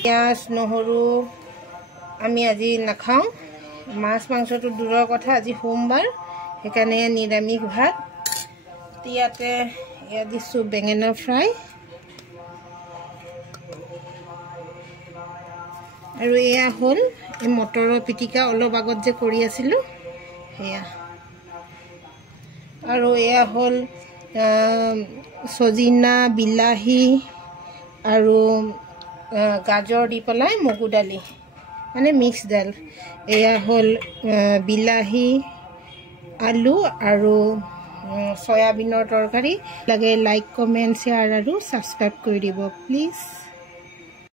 পিঁয়াজ নহৰু আমি আজি নাখাওঁ মাছ মাংসটো দূৰৰ কথা আজি সোমবাৰ সেইকাৰণে নিৰামিষ ভাত ইয়াতে এয়া দিছোঁ বেঙেনা ফ্ৰাই আৰু এয়া হ'ল এই মটৰৰ পিটিকা অলপ আগত যে কৰি আছিলোঁ সেয়া আৰু এয়া হ'ল সজিনা বিলাহী আৰু গাজৰ দি পেলাই মগু দালি মানে মিক্স দাল এয়া হ'ল বিলাহী আলু আৰু সয়াবিনৰ তৰকাৰী লাগে লাইক কমেন্ট শেয়াৰ আৰু সাবস্ক্ৰাইব কৰি দিব প্লিজ